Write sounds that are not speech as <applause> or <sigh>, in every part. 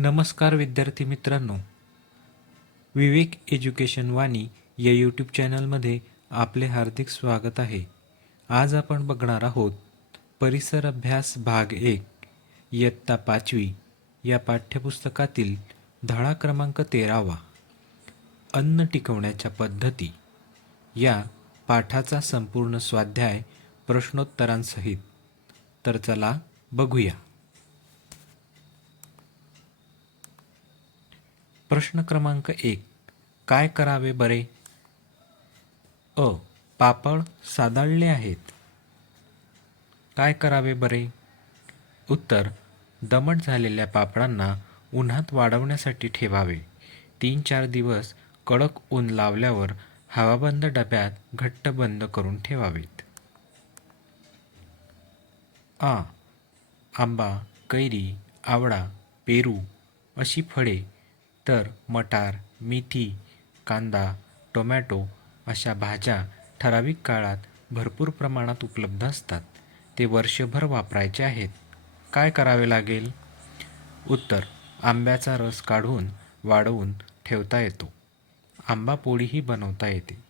नमस्कार विद्यार्थी मित्रांनो. विवेक एज्युकेशन वाणी या यूट्यूब चॅनलमध्ये आपले हार्दिक स्वागत आहे. आज आपण बघणार आहोत परिसर अभ्यास भाग एक इयत्ता पाचवी या पाठ्यपुस्तकातील धडा क्रमांक तेरावा अन्न टिकवण्याच्या पद्धती या पाठाचा संपूर्ण स्वाध्याय प्रश्नोत्तरांसहित. तर चला बघूया. प्रश्न क्रमांक एक. काय करावे बरे? अ. पापड सादाळले आहेत. काय करावे बरे? उत्तर. दमट झालेल्या पापडांना उन्हात वाढवण्यासाठी ठेवावे. तीन चार दिवस कडक ऊन लावल्यावर हवाबंद डब्यात घट्ट बंद करून ठेवावेत. आ. आंबा कैरी आवळा पेरू अशी फळे तर मटार मेथी कांदा टोमॅटो अशा भाज्या ठराविक काळात भरपूर प्रमाणात उपलब्ध असतात. ते वर्षभर वापरायचे आहेत. काय करावे लागेल? उत्तर आंब्याचा रस काढून वाढवून ठेवता येतो. आंबा पोळीही बनवता येते.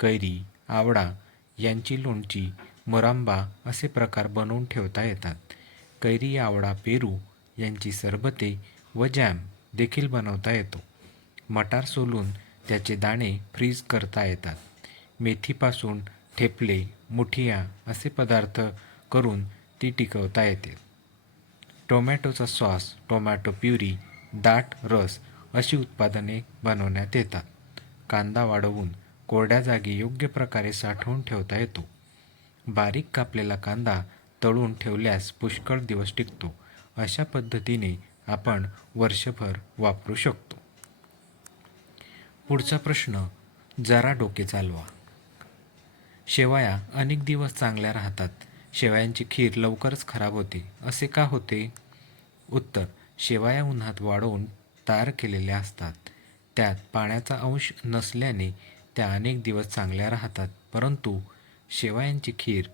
कैरी आवळा यांची लोणची मुरांबा असे प्रकार बनवून ठेवता येतात. कैरी आवळा पेरू यांची सरबते व जॅम देखील बनवता येतो. मटार सोलून त्याचे दाणे फ्रीज करता येतात. मेथीपासून ठेपले मुठिया असे पदार्थ करून ती टिकवता येते. टोमॅटोचा सॉस टोमॅटो प्युरी दाट रस अशी उत्पादने बनवण्यात येतात. कांदा वाढवून कोरड्या जागी योग्य प्रकारे साठवून ठेवता येतो. बारीक कापलेला कांदा तळून ठेवल्यास पुष्कळ दिवस टिकतो. अशा पद्धतीने आपण वर्षभर वापरू शकतो. पुढचा प्रश्न जरा डोके चालवा. शेवया अनेक दिवस चांगल्या राहतात. शेवयांची खीर लवकरच खराब होते. असे का होते? उत्तर शेवया उन्हात वाढवून तयार केलेल्या असतात. त्यात पाण्याचा अंश नसल्याने त्या अनेक दिवस चांगल्या राहतात. परंतु शेवयांची खीर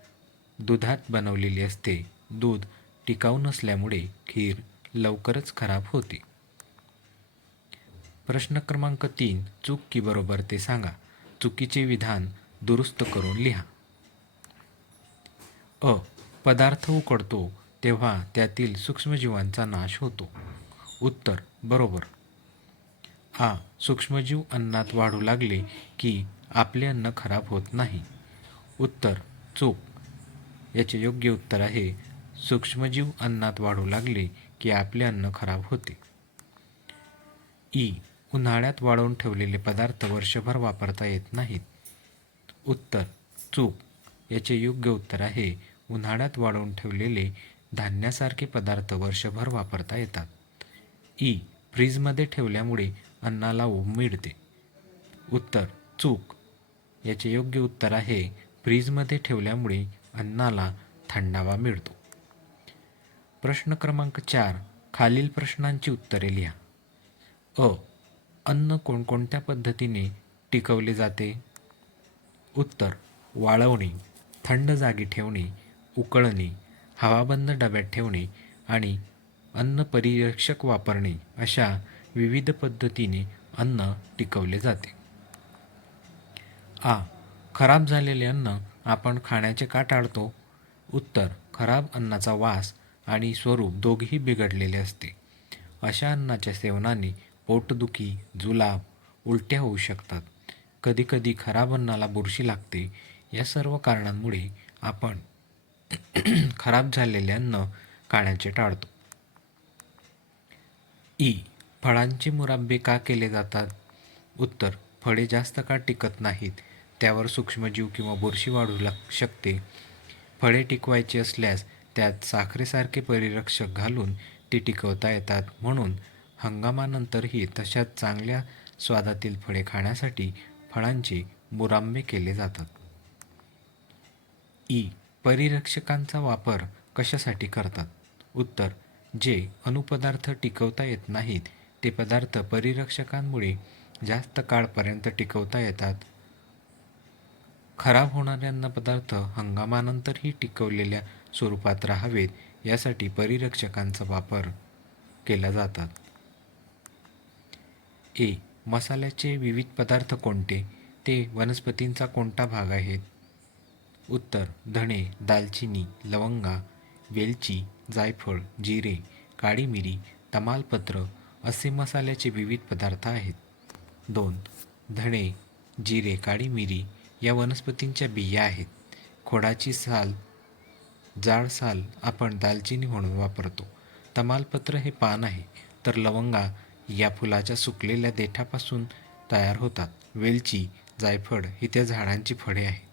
दुधात बनवलेली असते. दूध टिकाऊ नसल्यामुळे खीर लवकरच खराब होते. प्रश्न क्रमांक तीन चूक की बरोबर ते सांगा. चुकीचे विधान दुरुस्त करून लिहा. अ. पदार्थ उकडतो तेव्हा त्यातील सूक्ष्मजीवांचा नाश होतो. उत्तर बरोबर. आ. सूक्ष्मजीव अन्नात वाढू लागले की आपले अन्न खराब होत नाही. उत्तर चूक. याचे योग्य उत्तर आहे सूक्ष्मजीव अन्नात वाढू लागले की आपले अन्न खराब होते. ई. उन्हाळ्यात वाळवून ठेवलेले पदार्थ वर्षभर वापरता येत नाहीत. उत्तर. चूक. याचे योग्य उत्तर आहे उन्हाळ्यात वाळवून ठेवलेले धान्यासारखे पदार्थ वर्षभर वापरता येतात. ई. फ्रीजमध्ये ठेवल्यामुळे अन्नाला ऊब मिळते. उत्तर. चूक. याचे योग्य उत्तर आहे फ्रीजमध्ये ठेवल्यामुळे अन्नाला थंडावा मिळतो. प्रश्न क्रमांक चार. खालील प्रश्नांची उत्तरे लिहा. अ. अन्न कोणकोणत्या पद्धतीने टिकवले जाते? उत्तर. वाळवणे थंड जागी ठेवणे उकळणे हवाबंद डब्यात ठेवणे आणि अन्न परिरक्षक वापरणे अशा विविध पद्धतीने अन्न टिकवले जाते. आ. खराब झालेले अन्न आपण खाण्याचे का टाळतो उत्तर. खराब अन्नाचा वास आणि स्वरूप दोघेही बिघडलेले असते. अशा अन्नाच्या सेवनाने पोटदुखी जुलाब उलट्या होऊ शकतात. कधीकधी खराब अन्नाला बुरशी लागते. या सर्व कारणांमुळे आपण <clears throat> खराब झालेले अन्न खाण्याचे टाळतो. ई. फळांचे मुराब्बे का केले जातात? उत्तर. फळे जास्त काळ टिकत नाहीत? त्यावर सूक्ष्मजीव किंवा बुरशी वाढू लाग शकते. फळे टिकवायची असल्यास त्यात साखरेसारखे परिरक्षक घालून ती टिकवता येतात. म्हणून हंगामानंतरही तशाच चांगल्या स्वादातील फळे खाण्यासाठी फळांचे मुरांबे केले जातात. ई. परिरक्षकांचा वापर कशासाठी करतात? उत्तर. जे अनुपदार्थ टिकवता येत नाहीत ते पदार्थ परिरक्षकांमुळे जास्त काळपर्यंत टिकवता येतात. खराब होणारे अन्नपदार्थ हंगामानंतरही टिकवलेल्या स्वरूपात राहावेत यासाठी परिरक्षकांचा वापर केला जातात. ए. मसाल्याचे विविध पदार्थ कोणते? ते वनस्पतींचा कोणता भाग आहेत? उत्तर. धणे दालचिनी लवंगा वेलची जायफळ जिरे काळी मिरी तमालपत्र असे मसाल्याचे विविध पदार्थ आहेत. दोन. धणे जिरे काळी मिरी या वनस्पतींच्या बिया आहेत. खोडाची साल जाड साल आपण दालचिनी म्हणून वापरतो. तमालपत्र हे पान आहे तर लवंगा या फुलाच्या सुकलेल्या देठापासून तयार होतात. वेलची जायफळ ही त्या झाडांची फळे आहेत.